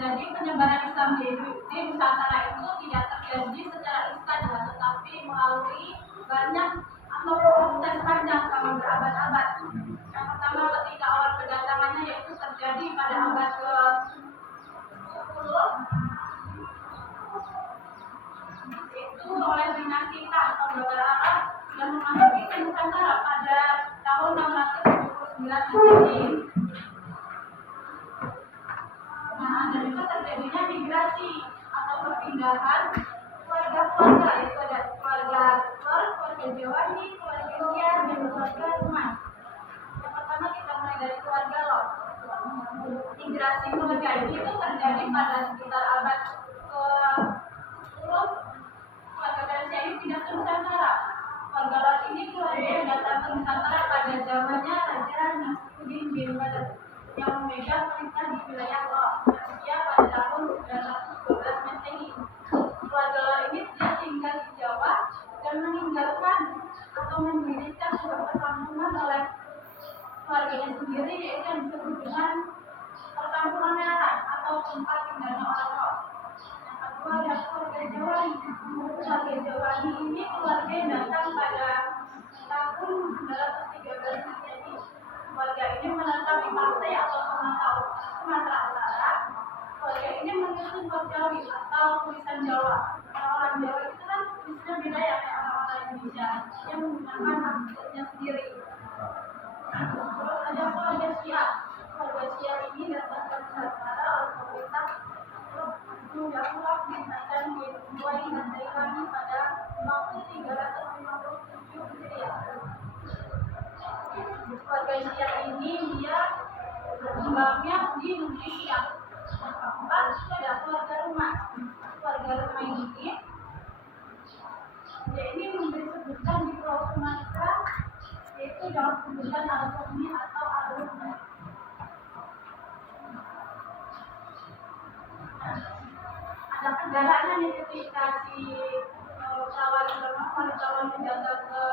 Jadi penyebaran Islam di Nusantara itu tidak terjadi secara instan, tetapi melalui banyak atau proses panjang selama berabad-abad. Yang pertama ketika awal kedatangannya yaitu terjadi pada abad ke-10 itu oleh dinasti Tang atau Dolar Arab yang memasuki Nusantara pada tahun 679 Masehi. Nah, dan itu terjadinya migrasi atau perpindahan keluarga-keluarga, yaitu ada keluarga Luar, keluarga Jawani, keluarga Sian, dan keluarga Suman. Yang pertama kita mulai dari keluarga Lor. Migrasi keluarga ini itu terjadi pada sekitar abad ke-10. Keluarga Persia ini pindah ke Nusantara. Keluarga Lor ini keluarga yang datang ke Nusantara pada zamannya Raja Nasruddin bin Badr yang memegang perintah di wilayah Lor Persia pada tahun 912 Masehi. Keluarga Lor ini dia tinggal di Jawa dan meninggalkan atau mendirikan sebuah perkampungan oleh keluarganya sendiri, yaitu yang disebut dengan perkampungan Meran atau tempat tinggalnya orang Lor. Yang kedua ada keluarga Jawani. Keluarga Jawani ini keluarga yang datang pada tahun 913 Masehi. Keluarga ini menetap di Pasai atau Sumatera Utara. Keluarga ini menyusun kod Jawi atau tulisan Jawa. Orang Jawa itu kan tulisannya beda ya kayak orang-orang Indonesia yang menggunakan hak sendiri. Terus ada keluarga Syiah. Keluarga Syiah ini datang ke Nusantara oleh pemerintah sudah pulang perintahkan dimulai dari kami pada waktu 357 Hijriah. Keluarga Syiah ini dia berkembangnya di Indonesia. Yang keempat itu ada keluarga Rumah. Keluarga Rumah ini dia ini memberi sebutan di Pulau Sumatera, yaitu dalam sebutan Al-Qurni atau Al-Rumah. Ada kendaraannya nih ketika si wartawan menjaga ke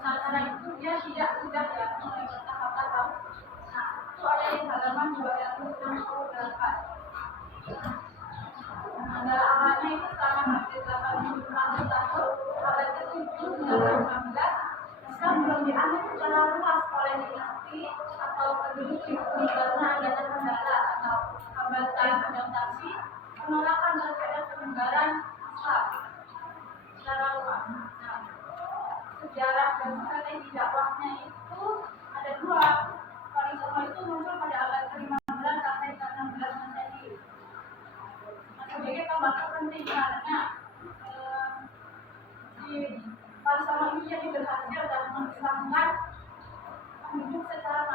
Nusantara itu dia tidak mudah ya mulai bertahap-tahap. Nah, itu ada di halaman 268. Nah, dalam awalnya itu selama hampir 80 tahun, abad ke-7 hingga ke-19, Islam belum dianut secara luas oleh dinasti atau penduduk pribumi karena adanya kendala atau hambatan adaptasi penolakan terhadap penyebaran Islam secara luas. Nah, sejarah dan strategi dakwahnya itu ada dua. Paling semua itu muncul pada abad ke-15 sampai ke-16 Masehi. Nah, sebagai pembahasan penting karena di paling sama ini jadi berhasil dalam mengislamkan penduduk secara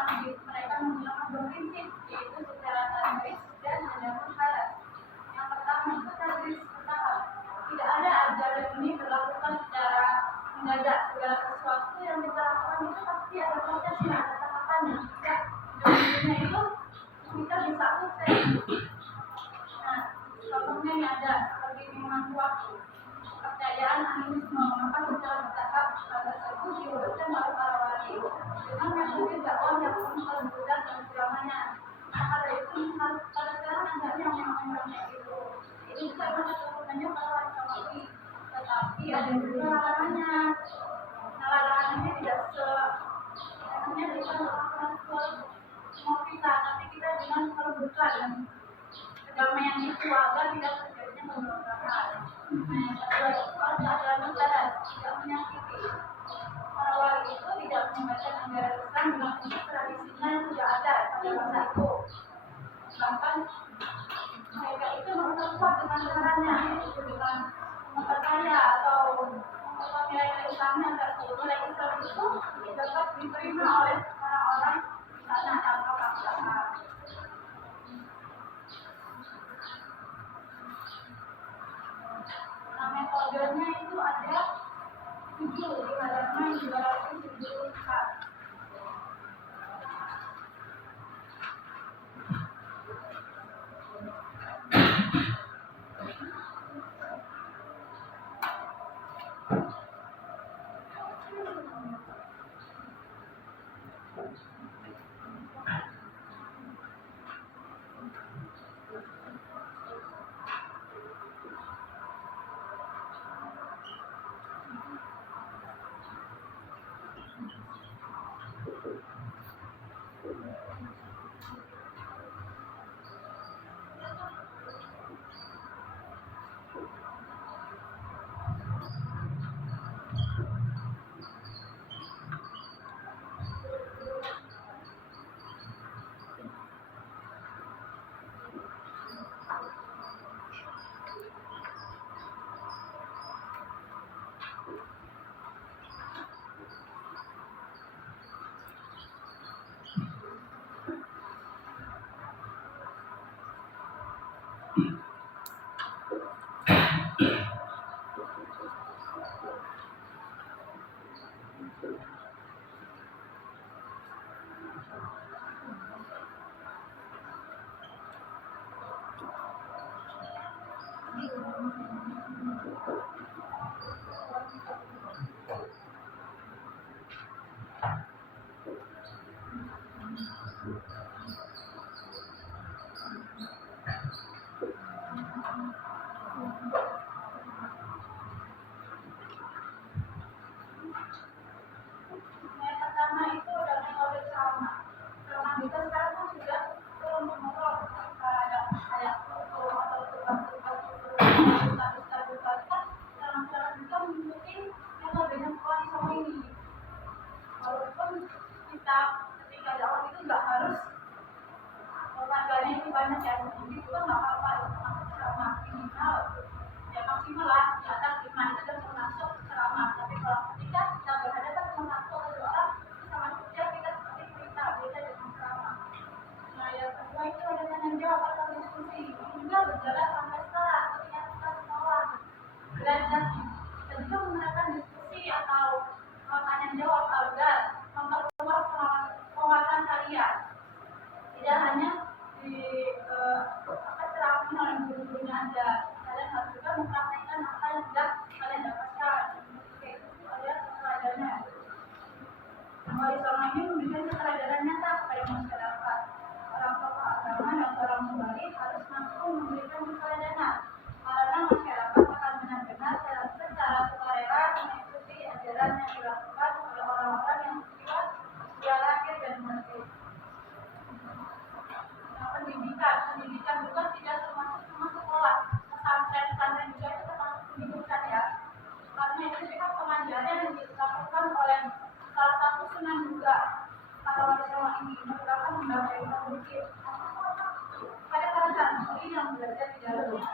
prinsip, yaitu secara tadris dan adapun hadas. Yang pertama itu tadris bertahap. Tidak ada ajaran ini dilakukan secara mendadak. Segala sesuatu yang kita lakukan itu pasti ada prosesnya, ada tahapannya. Tidak, ujung-ujungnya itu kita bisa sukses. Nah, contohnya ini ada seperti minuman waktu, kepercayaan animisme, maka secara bertahap tersebut diurutkan oleh para wali dengan metode dakwah yang penuh dan selamanya. Maka dari itu pada sekarang adanya orang-orang kayak gitu. Itu bisa banyak urutannya kalau ada wali, tetapi ada juga larangannya. Nah, larangannya tidak enaknya kita melakukan semua kita, tapi kita dengan terbuka dan kedamaian itu agar tidak terjadinya pemberontakan. Nah, yang kedua itu ada negara tidak menyakiti. Para wali itu tidak membaca negara Islam dengan unsur tradisinya yang sudah ada pada masa itu. Bahkan mereka itu memperkuat dengan caranya, yaitu dengan memperkaya atau memperkuat nilai Islamnya agar nilai Islam itu dapat diterima oleh orang-orang di sana tanpa paksaan. Nah, metodenya itu ada 7 di halaman 274. Yang pertama itu ada metode sama. Karena kita sekarang kan sudah turun-menurun ada kayak foto atau status-status kan sekarang juga mengikuti metodenya wali sama ini. Walaupun kita ketika dakwah itu nggak harus warganya itu banyak ya, jadi itu nggak apa-apa ceramah minimal ya maksimal lah di atas 5 itu sudah termasuk ceramah. Tapi kalau ketika kita berhadapan sama satu atau 2 orang itu sama saja kita seperti cerita beda dengan ceramah. Nah, yang kedua itu ada tanya jawab atau diskusi, ini juga berjalan sampai sekarang ketika kita sekolah belajar. Kita juga menggunakan diskusi atau tanya jawab agar memperluas wawasan kalian. Tidak hanya di ceramah oleh guru-gurunya aja, kalian harus juga mempraktekkan apa yang sudah kalian dapatkan. Itu ada keteladanan. Wali Songo ini memberikan keteladanan nyata kepada masyarakat. Orang tokoh agama dan orang wali harus mampu memberikan keteladanan, karena masyarakat akan benar-benar secara sukarela mengikuti ajaran yang dilakukan oleh orang-orang yang kuat, dia lahir dan mati. Pendidikan juga tidak termasuk cuma sekolah, pesantren juga itu termasuk pendidikan ya. Karena itu juga pengajaran yang dilakukan oleh salah satu sunan juga para wali songo ini merupakan lembaga yang bukit pada para santri yang belajar di dalamnya.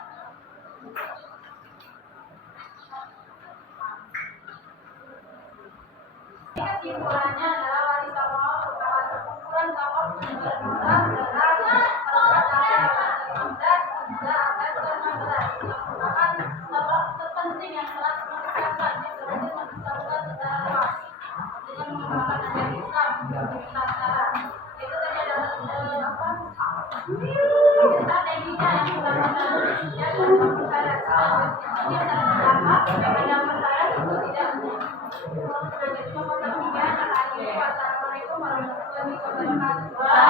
Kesimpulannya adalah wali songo merupakan sekumpulan merupakan tokoh penyebar Islam dalam masyarakat abad ke-15 hingga abad ke-16 yang merupakan tokoh terpenting yang telah menyukseskan dan berhasil membesarkan secara luas dengan mengembangkan ajaran Islam di Nusantara. Itu tadi adalah strateginya yang sudah membantu dan memperkaya Islam. Ini sangat berdampak kepada masyarakat itu tidak jadi nomor 3 akhirnya wassalamualaikum warahmatullahi wabarakatuh.